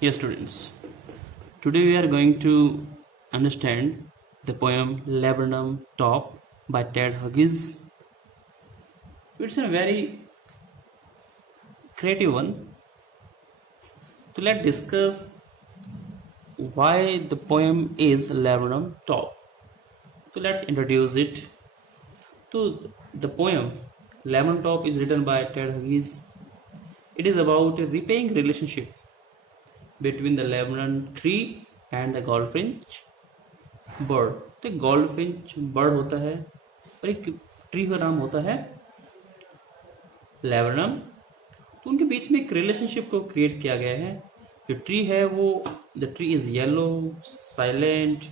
Yes, students. Today we are going to understand the poem Laburnum Top by Ted Huggies. It's a very creative one. So let's discuss why the poem is Laburnum Top. So let's introduce it. So the poem Laburnum Top is written by Ted Huggies. It is about a repaying relationship between the laburnum tree and the goldfinch bird. तो goldfinch bird होता है और एक tree का नाम होता है laburnum. तो उनके बीच में एक रिलेशनशिप को क्रिएट किया गया है। जो ट्री है वो the tree is yellow silent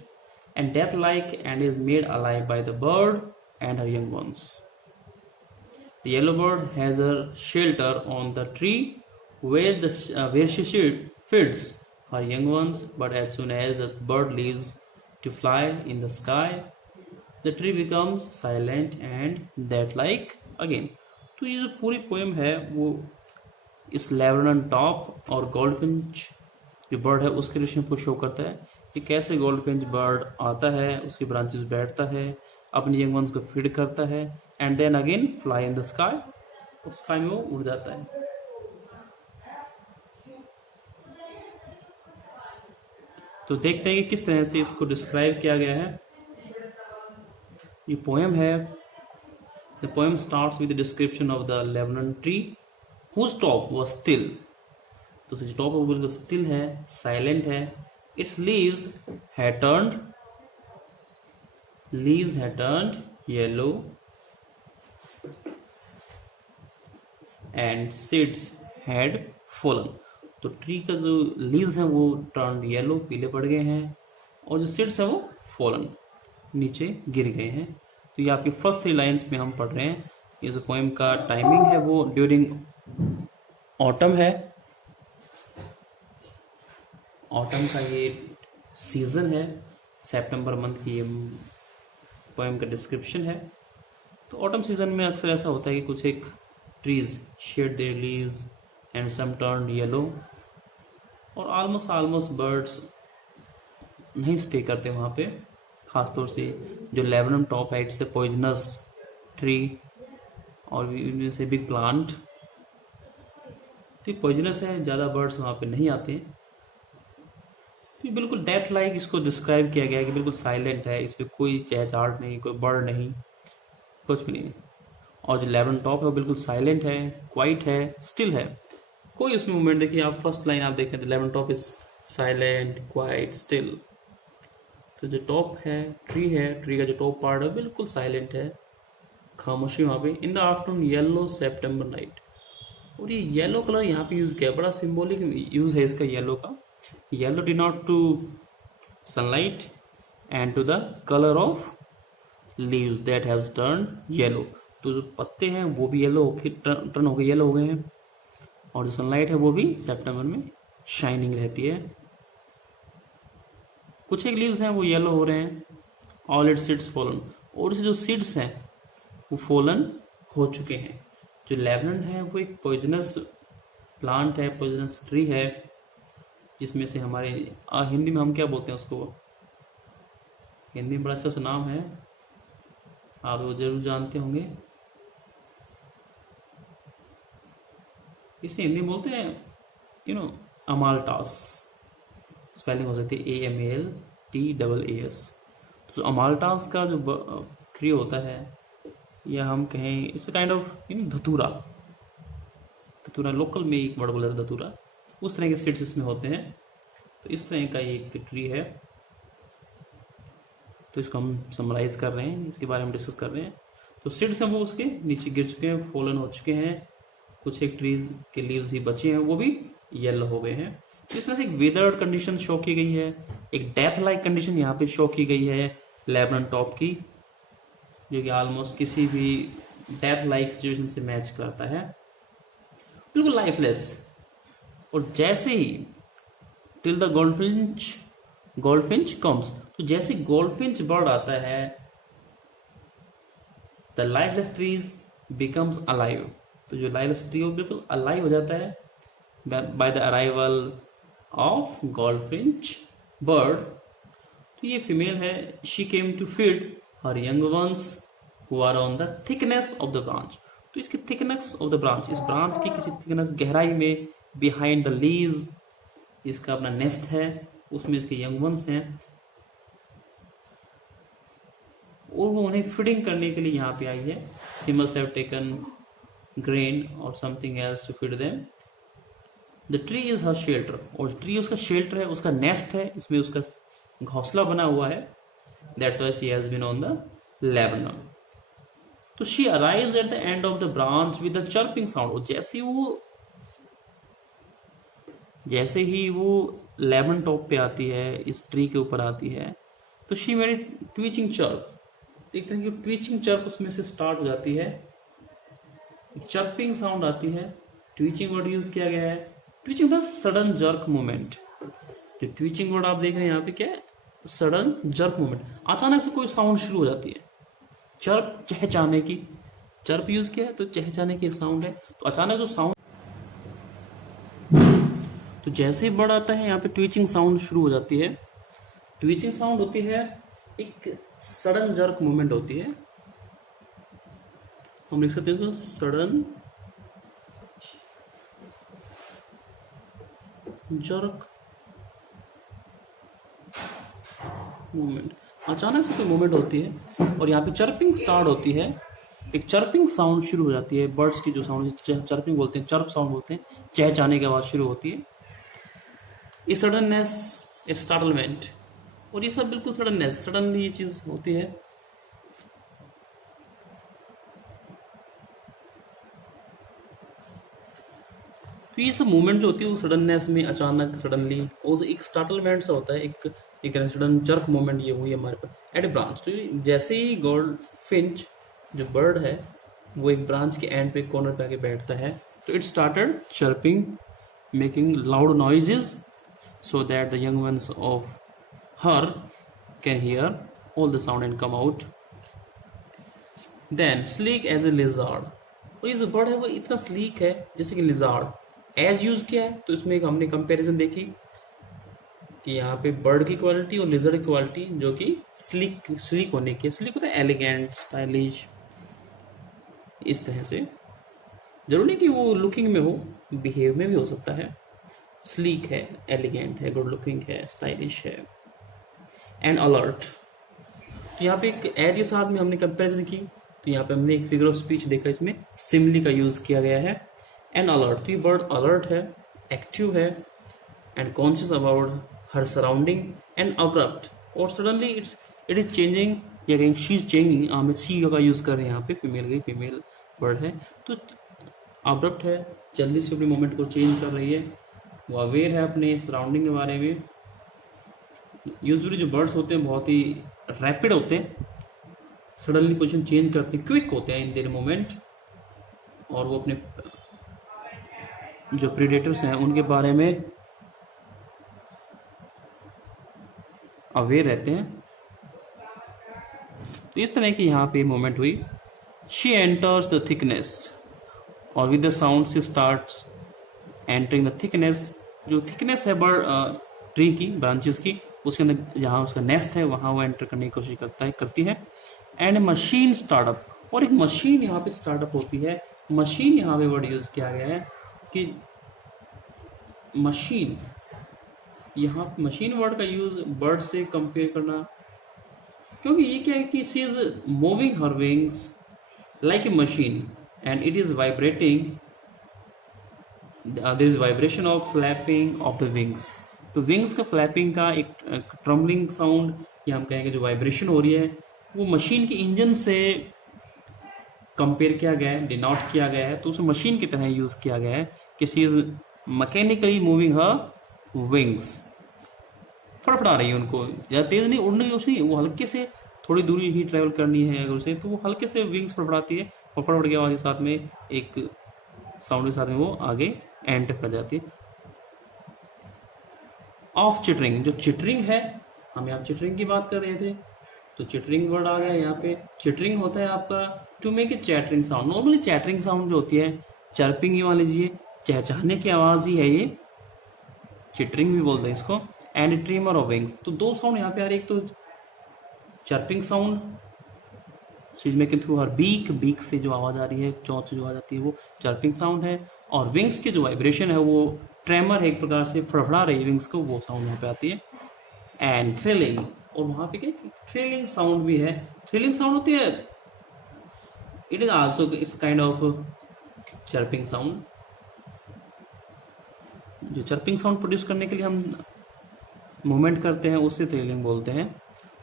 and death like and is made alive by the bird and her young once. The yellow bird has her shelter on the tree where she feeds her young ones, but as soon as the bird leaves to fly in the sky, the tree becomes silent and that like again। तो ये जो पूरी poem है वो इस Lebanon top और goldfinch जो bird है उसके रिलेशनशिप को शो करता है कि कैसे गोल्डफिंच बर्ड आता है, उसकी ब्रांचेस बैठता है, अपने यंग वंस को फीड करता है and then again fly in the sky, और स्काई में वो उड़ जाता है। तो देखते हैं कि किस तरह से इसको डिस्क्राइब किया गया है। ये पोएम है, the poem starts with the description of the laburnum tree whose top was still. तो जो टॉप वो बिल्कुल स्टिल है, साइलेंट है। Its leaves had turned yellow and seeds had fallen. तो ट्री का जो लीव्स हैं वो टर्न येलो, पीले पड़ गए हैं, और जो सीड्स हैं वो फॉलन, नीचे गिर गए हैं। तो ये आपकी फर्स्ट 3 लाइन्स में हम पढ़ रहे हैं। ये जो पोएम का टाइमिंग है वो ड्यूरिंग ऑटम है। ऑटम का ये सीजन है, सितंबर मंथ की ये पोएम का डिस्क्रिप्शन है। तो ऑटम सीजन में अक्सर ऐसा होता है कि कुछ एक trees shed their leaves and some turn yellow, और ऑलमोस्ट बर्ड्स नहीं स्टे करते वहाँ पे। ख़ासतौर से जो लेबनम टॉप है इट्स ए पॉइजनस ट्री और इनमें से बिग प्लांट, तो पॉइजनस है, ज़्यादा बर्ड्स वहाँ पे नहीं आते। तो बिल्कुल डेथ लाइक इसको डिस्क्राइब किया गया है कि बिल्कुल साइलेंट है, इस पर कोई चहचहाट नहीं, कोई बर्ड नहीं, कुछ भी नहीं। और जो लेबनम टॉप है वो बिल्कुल साइलेंट है, क्वाइट है, स्टिल है, कोई उसमें मूवमेंट। देखिए आप फर्स्ट लाइन आप देखें तो laburnum top is silent quite still. तो जो टॉप है, ट्री का जो टॉप पार्ट है बिल्कुल साइलेंट है, खामोशी वहाँ पे। In the afternoon yellow September night, और ये येलो कलर यहाँ पे यूज किया, बड़ा सिंबॉलिक यूज है इसका येलो का। Yellow denote to sunlight and to the colour of leaves that have turn yellow. तो जो पत्ते हैं वो भी येलो होके टर्न हो गए, येलो हो गए हैं, और जो सनलाइट है वो भी सितंबर में शाइनिंग रहती है। कुछ एक लीव्स हैं वो येलो हो रहे हैं, ऑल इट सीड्स फॉलन, और जो सीड्स हैं वो फॉलन हो चुके हैं। जो लेबनन है वो एक पॉइजनस प्लांट है, पॉइजनस ट्री है, जिसमें से हमारे हिंदी में हम क्या बोलते हैं उसको, हिंदी में बड़ा अच्छा सा नाम है, आप वो जरूर जानते होंगे। इसे हिंदी में बोलते हैं अमाल्टास, स्पेलिंग हो सकती है AMALTAAS। तो अमाल्टास का जो ट्री होता है, या हम कहें इट्स काइंड ऑफ धतूरा, लोकल में एक वर्ड बोला था धतूरा, उस तरह के सीड्स इसमें होते हैं। तो इस तरह का एक ट्री है। तो इसको हम समराइज कर रहे हैं, इसके बारे में डिस्कस कर रहे हैं। तो सीड्स हैं वो उसके नीचे गिर चुके हैं, फॉलन हो चुके हैं, कुछ एक ट्रीज के लीव्स ही बचे हैं वो भी येलो हो गए हैं। इस तरह से एक वेदर्ड कंडीशन शो की गई है, एक डेथ लाइक कंडीशन यहाँ पे शो की गई है लेबनन टॉप की, जो कि ऑलमोस्ट किसी भी डेथ लाइक सिचुएशन से मैच करता है, बिल्कुल लाइफलेस। और जैसे ही टिल द गोल्डफिंच कम्स, तो जैसे गोल्डफिंच बर्ड आता है the lifeless trees becomes alive. तो जो लाइफलेस ट्री वो बिल्कुल अलाइव हो जाता है by the arrival of goldfinch bird. तो ये फीमेल है। She came to feed her young ones who are on the thickness of the branch. तो इसकी थिकनेस ऑफ द ब्रांच, इस ब्रांच की किसी थिकनेस गहराई में, बिहाइंड द लीव्स इसका अपना नेस्ट है, उसमें इसके यंग वंस हैं और वो उन्हें फीडिंग करने के लिए यहाँ पे आई है। He must have taken grain और something else to feed them. The tree is her shelter, और ट्री उसका शेल्टर है, उसका नेस्ट है, इसमें उसका घोंसला बना हुआ है। That's why she has been on the Lebanon. तो she arrives at the end of the branch with the chirping sound. और जैसे ही वो लेमन टॉप पे आती है, इस ट्री के ऊपर आती है, तो शी मेड ट्वीचिंग चर्प। देखते हैं कि ट्वीचिंग चर्प उसमें से स्टार्ट हो जाती है, चर्पिंग साउंड आती है। ट्वीचिंग वर्ड यूज किया गया है। ट्वीचिंग द सडन जर्क मूवमेंट। जो ट्वीचिंग वर्ड आप देख रहे हैं यहाँ पे क्या है, सडन जर्क मूवमेंट। अचानक से कोई साउंड शुरू हो जाती है। चर्प चहचाने की, चर्प यूज किया है तो चहचाने की साउंड है। तो अचानक जो साउंड, तो जैसे ही बर्ड आता है यहाँ पे ट्वीचिंग साउंड शुरू हो जाती है। ट्वीचिंग साउंड होती है, एक सडन जर्क मूवमेंट होती है। हम लिख सकते हैं इसको सडन जर्क मूवमेंट। अचानक से कोई मूवमेंट होती है और यहाँ पे चर्पिंग स्टार्ट होती है। एक चर्पिंग साउंड शुरू हो जाती है। बर्ड्स की जो साउंड चर्पिंग बोलते हैं, चर्प साउंड बोलते हैं, चहचाने की आवाज शुरू होती है। ये सडननेस, स्टार्टलमेंट, और ये सब बिल्कुल सडननेस, सडनली ये चीज होती है। तो ये सब मूवमेंट जो होती है वो सडननेस में, अचानक, सडनली, और एक स्टार्टलमेंट सा होता है, एक सडन जर्क मूवमेंट ये हुई हमारे पास एट ए ब्रांच। तो जैसे ही गोल्ड फिंच जो बर्ड है वो एक ब्रांच के एंड पे कॉर्नर पे आके बैठता है, तो it started chirping, making loud noises so that the young ones of her can hear all the sound and come out. Then sleek as a lizard, और ये जो बर्ड है वो इतना स्लीक है जैसे कि लिजार्ड। एज यूज किया है तो इसमें हमने कंपैरिजन देखी कि यहाँ पे बर्ड की क्वालिटी और लिजर्ड की क्वालिटी, जो कि स्लीक होने की, स्लीक होता है एलिगेंट, स्टाइलिश, इस तरह से। जरूरी नहीं कि वो लुकिंग में हो, बिहेव में भी हो सकता है। स्लीक है, एलिगेंट है, गुड लुकिंग है, स्टाइलिश है। एंड अलर्ट, तो यहाँ पे एक एज के साथ में हमने कंपैरिजन की, तो यहाँ पे हमने एक फिगर ऑफ स्पीच देखा, इसमें सिमिली का यूज किया गया है। एंड अलर्ट, तो ये बर्ड अलर्ट है, एक्टिव है, and conscious about her surrounding, and abrupt, और सडनली इट इज चेंजिंग, या कहीं शी इज चेंजिंग, हमें सी का यूज कर रहे हैं यहाँ पे, फीमेल बर्ड है, तो अब्रप्ट है, जल्दी से अपने मोमेंट को चेंज कर रही है, वो अवेयर है अपने सराउंडिंग के बारे में। यूजुअली जो बर्ड्स होते हैं बहुत ही रैपिड होते हैं, सडनली पोजीशन चेंज करते हैं, क्विक होते हैं इन देयर मोमेंट, और वो अपने जो प्रीडेटर्स हैं उनके बारे में अवेयर रहते हैं। तो इस तरह की यहाँ पे मोमेंट हुई। शी एंटर्स द थिकनेस, और with the sound she starts entering the thickness. जो थिकनेस है बर्ड ट्री की, ब्रांचेस की, उसके अंदर जहाँ उसका नेस्ट है वहाँ वो एंटर करने की कोशिश करती है। एंड मशीन स्टार्टअप, और एक मशीन यहाँ पे स्टार्टअप होती है। मशीन यहाँ पे वर्ड यूज किया गया है कि मशीन, यहाँ मशीन वर्ड का यूज बर्ड से कंपेयर करना, क्योंकि ये क्या है कि she is moving her wings like a machine and it is vibrating, there is vibration of flapping of the wings। तो विंग्स का फ्लैपिंग का एक ट्रम्बलिंग साउंड, या हम कहेंगे जो वाइब्रेशन हो रही है, वो मशीन के इंजन से कंपेयर किया गया है, डिनोट किया गया है। तो उसे मशीन की तरह यूज किया गया है कि she is mechanically moving her wings. फड़फड़ा रही है उनको, ज़्यादा तेज नहीं उड़ने की, वो हल्के से थोड़ी दूरी ही ट्रेवल करनी है अगर उसे, तो वो हल्के से विंग्स फड़फड़ाती है, और फड़फड़ के आवाज के साथ में एक साउंड के साथ में वो आगे एंटर कर जाती है। ऑफ चिटरिंग, जो चिटरिंग है, हम यहाँ चिटरिंग की बात कर रहे थे, तो चिटरिंग वर्ड आ गया यहाँ पे। चिटरिंग होता है आपका to make a chattering sound. Normally chattering sound जो होती है, चर्पिंग ही मान लीजिए, चहचहाने की आवाज ही है ये चिटरिंग भी बोलते हैं इसको, एंड ट्रीमर ऑफ विंग्स। तो दो साउंड यहाँ पे आ रही है, एक तो chirping sound she is making through her beak, beak से जो आवाज आ रही है, चोंच से जो आवाज आती है वो चर्पिंग साउंड है, और विंग्स की जो वाइब्रेशन है वो ट्रेमर है, एक प्रकार से फड़फड़ा रही है विंग्स को, वो साउंड यहाँ पे आती है। एंड थ्रिलिंग, और वहां पे क्या थ्रिलिंग साउंड भी है। थ्रिलिंग साउंड होती है, it is also it's kind of chirping sound. जो चर्पिंग साउंड प्रोड्यूस करने के लिए हम मूवमेंट करते हैं उससे थ्रिलिंग बोलते हैं।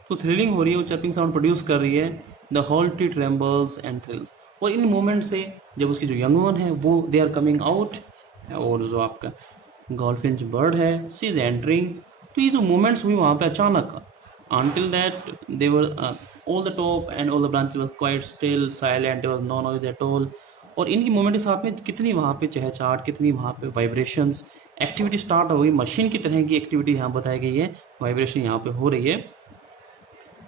तो थ्रिलिंग हो रही है, वो चर्पिंग साउंड प्रोड्यूस कर रही है, the whole tree trembles and thrills. और इन मूवमेंट से जब उसकी जो यंग वन है वो दे आर कमिंग आउट, और जो आपका गोल्डफिंच बर्ड है शी इज एंटरिंग। तो ये जो मूवमेंट्स हुई वहां पे अचानक, until that they were all the top and all the branches were quite still silent, there was no noise at all। और इनकी मूवमेंट के साथ में कितनी वहाँ पे चहचहाट, कितनी वहाँ पे वाइब्रेशंस, एक्टिविटी स्टार्ट हो गई, मशीन की तरह की एक्टिविटी यहाँ बताई गई है, वाइब्रेशन यहाँ पे हो रही है।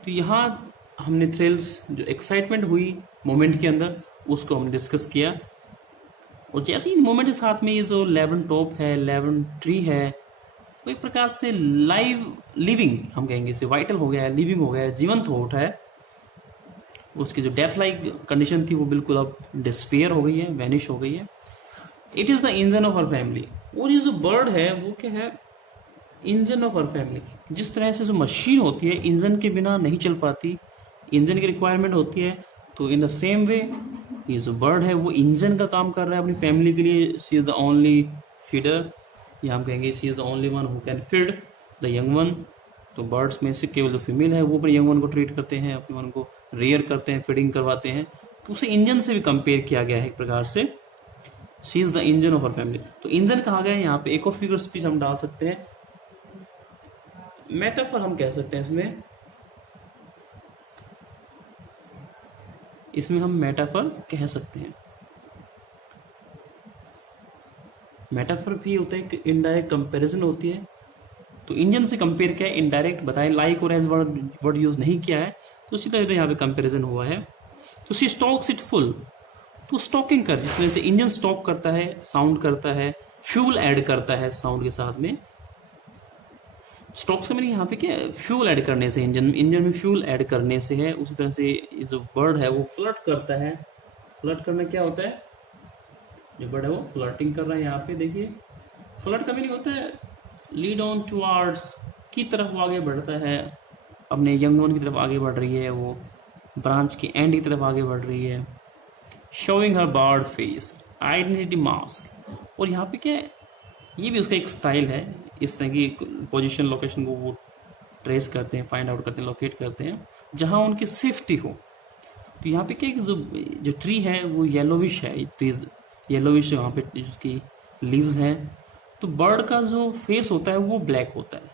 तो यहाँ हमने थ्रिल्स, जो एक्साइटमेंट हुई मोमेंट के अंदर, उसको हमने डिस्कस किया। और जैसे ही मोमेंट के साथ में ये जो लेवन टॉप है, लेवन ट्री है, वो एक प्रकार से लिविंग हम कहेंगे, इसे वाइटल हो गया है, लिविंग हो गया है, जीवंत हो उठा है। उसकी जो डेथ लाइक कंडीशन थी वो बिल्कुल अब डिस्पेयर हो गई है, वैनिश हो गई है। It is the engine of our family. और ये जो बर्ड है वो क्या है, इंजन ऑफ आवर फैमिली। जिस तरह से जो मशीन होती है इंजन के बिना नहीं चल पाती, इंजन की रिक्वायरमेंट होती है, तो इन द सेम वे ये जो बर्ड है वो इंजन का काम कर रहा है अपनी फैमिली के लिए। She is the only feeder, या हम कहेंगे she is the only one who can feed the young one. तो बर्ड्स में से केवल जो फीमेल है वो अपने यंग वन को ट्रीट करते हैं, अपने वन को रेयर करते हैं, फीडिंग करवाते हैं। तो उसे इंजन से भी कंपेयर किया गया है एक प्रकार से, she is the engine of our family. तो इंजन कहा गया है यहाँ पे। एक और फिगर स्पीच हम डाल सकते हैं, मेटाफर हम कह सकते हैं इसमें हम मेटाफर कह सकते हैं। मेटाफर भी होता है, एक इनडायरेक्ट कंपैरिजन होती है। तो इंजन से कंपेयर किया है, इनडायरेक्ट बताए, लाइक और एज वर्ड यूज नहीं किया है, तो उसी तरह यहाँ पे कंपैरिजन हुआ है। तो सी स्टॉक्स इट फुल, तो स्टॉकिंग कर, जिस तरह से इंजन स्टॉक करता है, साउंड करता है, फ्यूल ऐड करता है साउंड के साथ में। स्टॉक्स का मीनिंग यहाँ पे क्या है, फ्यूल ऐड करने से, इंजन में फ्यूल ऐड करने से है। उसी तरह से जो बर्ड है वो फ्लर्ट करता है। फ्लर्ट करना क्या होता है, जो बर्ड है वो फ्लर्टिंग कर रहा है। यहाँ पे देखिए, फ्लर्ट का मीनिंग होता है लीड ऑन टुवर्ड्स, की तरफ वो आगे बढ़ता है, अपने यंग वन की तरफ आगे बढ़ रही है, वो ब्रांच की एंड की तरफ आगे बढ़ रही है। शोइंग हर बर्ड फेस, आइडेंटिटी मास्क। और यहाँ पे क्या है, ये भी उसका एक स्टाइल है, इस तरह की पोजीशन लोकेशन को वो ट्रेस करते हैं, फाइंड आउट करते हैं, लोकेट करते हैं जहां उनकी सेफ्टी हो। तो यहाँ पे क्या है, जो ट्री है वो येलोविश है, ट्रीज येलोविश है, वहाँ पे उसकी लीव्स हैं। तो बर्ड का जो फेस होता है वो ब्लैक होता है।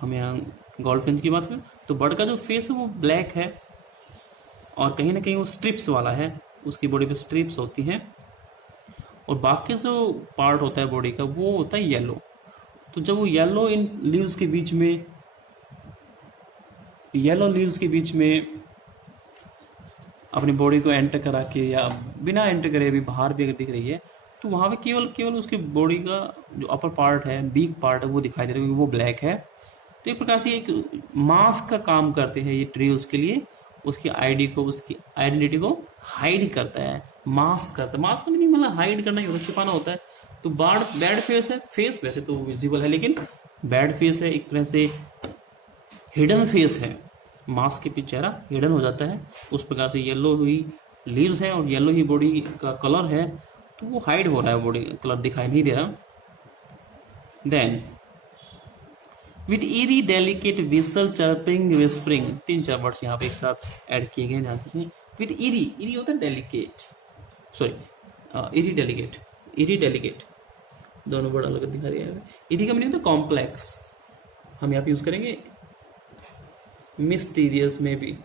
हम यहाँ गोल्डफिंच की बात करें तो बर्ड का जो फेस है वो ब्लैक है, और कहीं ना कहीं वो स्ट्रिप्स वाला है, उसकी बॉडी पे स्ट्रिप्स होती हैं, और बाकी जो पार्ट होता है बॉडी का वो होता है येलो। तो जब वो येलो इन लीव्स के बीच में, येलो लीव्स के बीच में अपनी बॉडी को एंटर करा के, या बिना एंटर करे भी बाहर भी अगर दिख रही है, तो वहां पे केवल उसकी बॉडी का जो अपर पार्ट है, बीक पार्ट है, वो दिखाई दे रहा है क्योंकि वो ब्लैक है। तो एक प्रकार से एक मास्क का काम करते हैं ये ट्री, उसके लिए उसकी आईडी को, उसकी आइडेंटिटी को हाइड करता है, मास्क करता है। मास्क नहीं मतलब हाइड करना ही होता है, छिपाना होता है। तो बैड फेस है, फेस वैसे तो विजिबल है लेकिन बैड फेस है, एक तरह से हिडन फेस है, मास्क के पीछे चेहरा हिडन हो जाता है। उस प्रकार से येलो हुई लीव्स है और येलो ही बॉडी का कलर है, तो वो हाइड हो रहा है, बॉडी कलर दिखाई नहीं दे रहा। Then with eerie delicate whistle chirping whispering, 3-4 words यहाँ पे एक साथ ऐड किए गए ध्यान से। विथ ईरी होता है डेलिकेट, सॉरी ईरी डेलिकेट दोनों वर्ड अलग दिखा रहे हैं। ईरी का मीनिंग होता है कॉम्प्लेक्स, हम यहाँ पे यूज करेंगे मिस्टीरियस में भी।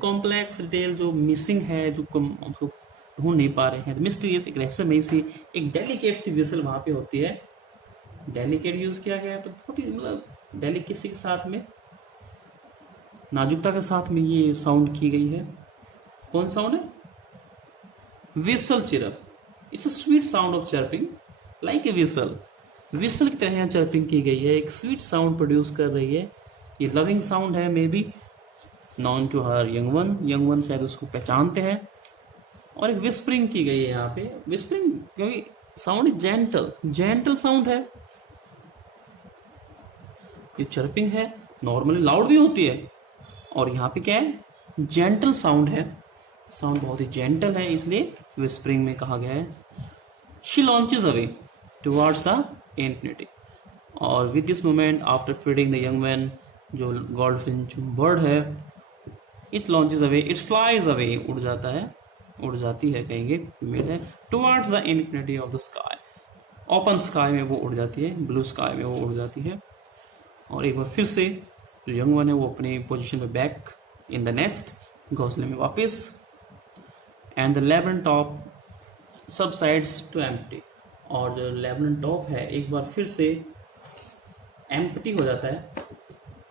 कॉम्प्लेक्स डिटेल जो मिसिंग है, जो उसको ढूंढ नहीं पा रहे हैं, मिस्टीरियस एक रहस्यमयी सी, एक डेलिकेट सी विसल वहां पे होती है। डेलिकेट यूज किया गया है तो बहुत ही मतलब डेलिकेसी के साथ में, नाजुकता के साथ में ये साउंड की गई है। कौन साउंड है, Whistle chirp. It's a sweet sound of chirping like a whistle. Whistle की तरह यहाँ chirping की गई है, एक sweet sound produce कर रही है. ये loving sound है, may be known to her young one. Young one शायद उसको पहचानते हैं. और एक whispering की गई है यहाँ पे. Whispering क्योंकि sound gentle sound है. ये chirping है, normally loud भी होती है, और यहाँ पे क्या है, जेंटल साउंड है. साउंड बहुत ही जेंटल है, इसलिए विस्परिंग में कहा गया है. She launches away towards the infinity. और with this moment after feeding the young man, जो गोल्डफिंच बर्ड है, it launches away, it flies away, उड़ जाता है, उड़ जाती है, कहेंगे फीमेल है, towards the infinity of the sky. Open sky में वो उड़ जाती है, ब्लू स्काई में वो उड़ जाती है. और एक बार फिर से जो यंग वन है वो अपनी पोजीशन पे बैक इन द नेस्ट, घोंसले में वापस. And the laburnum top subsides to empty. और जो लेबन टॉप है एक बार फिर से एम्प्टी हो जाता है,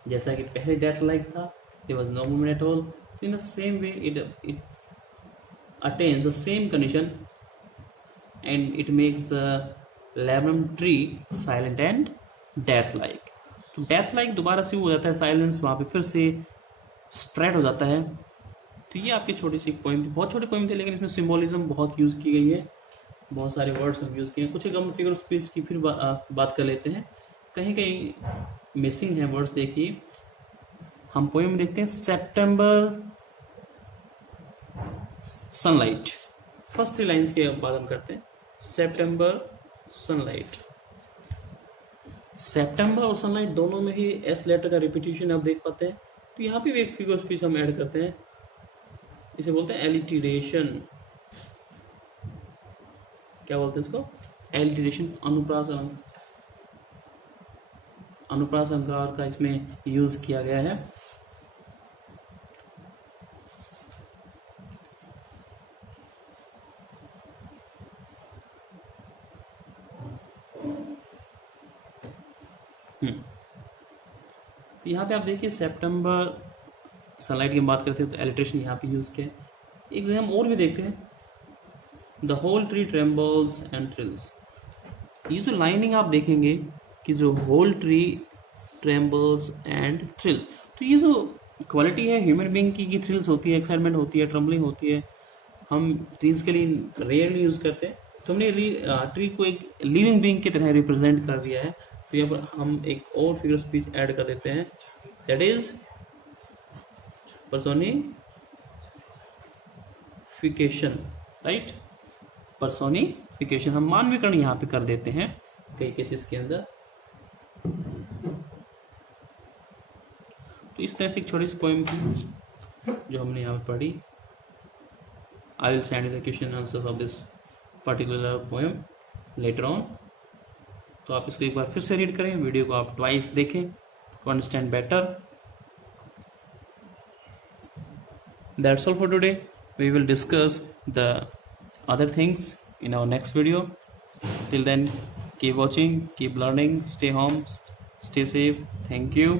जैसा कि पहले डेथ लाइक था, there was no movement at all. In the same way it attains the same condition and it makes the laburnum tree silent and death like. तो डेथ लाइक दोबारा से हो जाता है, साइलेंस वहाँ पे फिर से स्प्रेड हो जाता है. तो ये आपकी छोटी सी पोइम थी, बहुत छोटी पोइम थी, लेकिन इसमें सिंबोलिज्म बहुत यूज़ की गई है, बहुत सारे वर्ड्स हम यूज़ किए हैं. कुछ एक हम फिगर स्पीच की फिर बात कर लेते हैं. कहीं कहीं मिसिंग है वर्ड्स. देखिए हम पोइम देखते हैं. सेप्टेम्बर सनलाइट, फर्स्ट 3 लाइन्स के बाद हम करते हैं. September sunlight. सेप्टेम्बर और सनलाइट दोनों में ही एस लेटर का रिपीटिशन आप देख पाते हैं. तो यहाँ पे भी एक फिगर स्पीच हम ऐड करते हैं, इसे बोलते हैं एलिटरेशन. क्या बोलते हैं इसको? एलिटरेशन. अनुप्रास अलंकार का इसमें यूज किया गया है. तो यहाँ पे आप देखिए सेप्टेम्बर सनलाइट की बात करते हैं तो एलिट्रेशन यहाँ पे यूज किया. एक जगह हम और भी देखते हैं. The whole tree trembles and thrills. ये जो लाइनिंग आप देखेंगे कि जो whole tree trembles and thrills, तो ये जो क्वालिटी है ह्यूमन बीइंग की थ्रिल्स होती है, एक्साइटमेंट होती है, ट्रम्बलिंग होती है, हम ट्रीज के लिए रेयरली यूज करते हैं. तो हमने ट्री को एक लिविंग बीइंग की तरह रिप्रेजेंट कर दिया है. तो यहाँ पर हम एक और फिगर स्पीच ऐड कर देते हैं, that is personification. Right, personification. हम मानवीकरण यहाँ पे कर देते हैं कई केसेस के अंदर. तो इस तरह से एक छोटी सी पोएम थी जो हमने यहाँ पे पढ़ी. I will send you the question answers of this particular poem later on. तो आप इसको एक बार फिर से रीड करें, वीडियो को आप ट्वाइस देखें to understand better. That's all for today. We will discuss the other things in our next video. Till then, keep watching, keep learning, stay home, stay safe. Thank you.